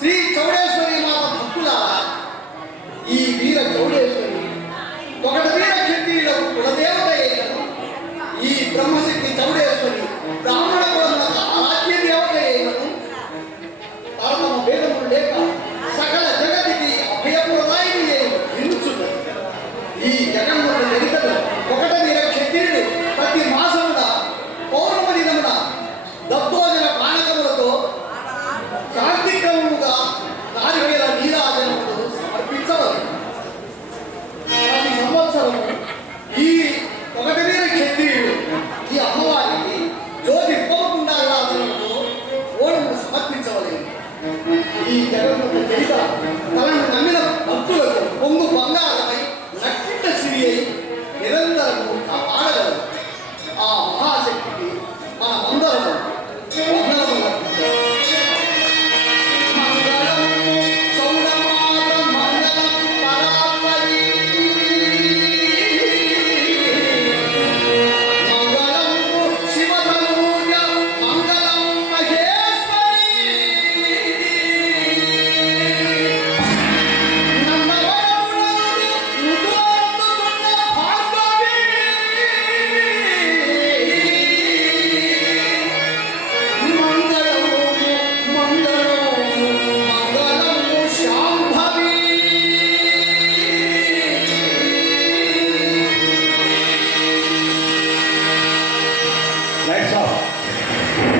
Sí, sobre నిర్వీర్యముగా దాని మీద నీరాజనములు సమర్పించవలెను ప్రతి ఈ ఒకటి క్షత్రియుడు ఈ అమ్మవారికి జ్యోతి ఇవ్వకుండా రాజనములు సమర్పించవలేదు ఈ జగన్ తలను నమ్మి Yeah.